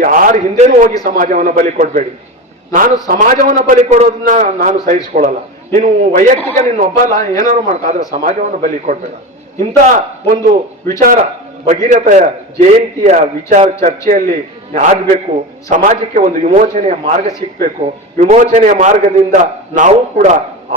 ಯಾರ ಹಿಂದೆನೂ ಹೋಗಿ ಸಮಾಜವನ್ನು ಬಲಿ ಕೊಡಬೇಡಿ. ನಾನು ಸಮಾಜವನ್ನು ಬಲಿ ಕೊಡೋದನ್ನ ನಾನು ಸಹಿಸ್ಕೊಳ್ಳಲ್ಲ. ನೀನು ವೈಯಕ್ತಿಕ ನಿನ್ನ ಒಬ್ಬ ಏನಾದ್ರು ಮಾಡ್ಕೊ, ಆದ್ರೆ ಸಮಾಜವನ್ನು ಬಲಿ ಕೊಡಬೇಡ. ಇಂಥ ಒಂದು ವಿಚಾರ ಭಗೀರಥ ಜಯಂತಿಯ ವಿಚಾರ ಚರ್ಚೆಯಲ್ಲಿ ಆಗಬೇಕು. ಸಮಾಜಕ್ಕೆ ಒಂದು ವಿಮೋಚನೆಯ ಮಾರ್ಗ ಸಿಗಬೇಕು. ವಿಮೋಚನೆಯ ಮಾರ್ಗದಿಂದ ನಾವು ಕೂಡ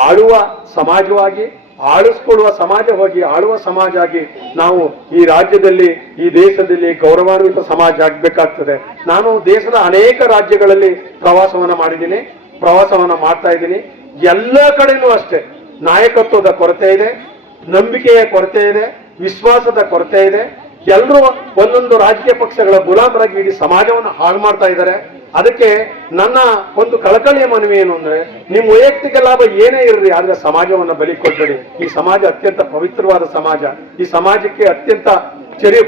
ಆಳುವ ಸಮಾಜವಾಗಿ ಆಳಿಸ್ಕೊಳ್ಳುವ ಸಮಾಜ ಹೋಗಿ ಆಳುವ ಸಮಾಜ ಆಗಿ ನಾವು ಈ ರಾಜ್ಯದಲ್ಲಿ, ಈ ದೇಶದಲ್ಲಿ ಗೌರವಾನ್ವಿತ ಸಮಾಜ ಆಗಬೇಕಾಗ್ತದೆ. ನಾನು ದೇಶದ ಅನೇಕ ರಾಜ್ಯಗಳಲ್ಲಿ ಪ್ರವಾಸವನ್ನ ಮಾಡಿದ್ದೀನಿ, ಪ್ರವಾಸವನ್ನ ಮಾಡ್ತಾ ಇದ್ದೀನಿ. ಎಲ್ಲ ಕಡೆನೂ ಅಷ್ಟೇ. ನಾಯಕತ್ವದ ಕೊರತೆ ಇದೆ, ನಂಬಿಕೆಯ ಕೊರತೆ ಇದೆ, ವಿಶ್ವಾಸದ ಕೊರತೆ ಇದೆ. ಎಲ್ಲರೂ ಒಂದೊಂದು ರಾಜಕೀಯ ಪಕ್ಷಗಳ ಗುಲಾಮರಾಗಿ ಇಡೀ ಸಮಾಜವನ್ನು ಹಾಳು ಮಾಡ್ತಾ ಇದ್ದಾರೆ. ಅದಕ್ಕೆ ನನ್ನ ಒಂದು ಕಳಕಳಿಯ ಮನವಿ ಏನು ಅಂದ್ರೆ, ನಿಮ್ಮ ವೈಯಕ್ತಿಕ ಲಾಭ ಏನೇ ಇರಲಿ, ಆದ್ರೆ ಸಮಾಜವನ್ನ ಬಲಿ ಕೊಡ್ಬೇಡಿ. ಈ ಸಮಾಜ ಅತ್ಯಂತ ಪವಿತ್ರವಾದ ಸಮಾಜ. ಈ ಸಮಾಜಕ್ಕೆ ಅತ್ಯಂತ ಚರಿ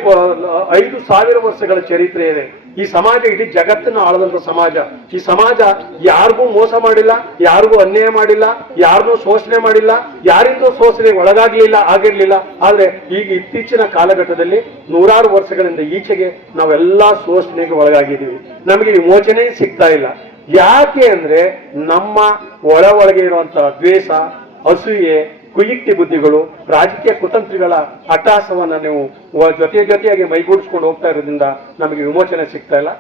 ಐದು ಸಾವಿರ ವರ್ಷಗಳ ಚರಿತ್ರೆ ಇದೆ. ಈ ಸಮಾಜ ಇಡೀ ಜಗತ್ತನ್ನು ಆಳದಂತ ಸಮಾಜ. ಈ ಸಮಾಜ ಯಾರಿಗೂ ಮೋಸ ಮಾಡಿಲ್ಲ, ಯಾರಿಗೂ ಅನ್ಯಾಯ ಮಾಡಿಲ್ಲ ಯಾರನ್ನೂ ಶೋಷಣೆ ಮಾಡಿಲ್ಲ, ಯಾರಿಂದೂ ಶೋಷಣೆ ಒಳಗಾಗ್ಲಿಲ್ಲ, ಆಗಿರ್ಲಿಲ್ಲ. ಆದ್ರೆ ಈಗ ಇತ್ತೀಚಿನ ಕಾಲಘಟ್ಟದಲ್ಲಿ ನೂರಾರು ವರ್ಷಗಳಿಂದ ಈಚೆಗೆ ನಾವೆಲ್ಲಾ ಶೋಷಣೆಗೆ ಒಳಗಾಗಿದ್ದೀವಿ. ನಮಗೆ ವಿಮೋಚನೆ ಸಿಗ್ತಾ ಇಲ್ಲ. ಯಾಕೆ ಅಂದ್ರೆ ನಮ್ಮ ಒಳ ಒಳಗೆ ಇರುವಂತಹ ದ್ವೇಷ, ಅಸೂಯೆ ಕುಯುಕ್ತಿ ಬುದ್ಧಿಗಳು, ರಾಜಕೀಯ ಕುತಂತ್ರಿಗಳ ಅಟ್ಟಹಾಸವನ್ನು ನೀವು ಜೊತೆ ಜೊತೆಯಾಗಿ ಮೈಗೂಡಿಸ್ಕೊಂಡು ಹೋಗ್ತಾ ಇರೋದ್ರಿಂದ ನಮಗೆ ವಿಮೋಚನೆ ಸಿಗ್ತಾ ಇಲ್ಲ.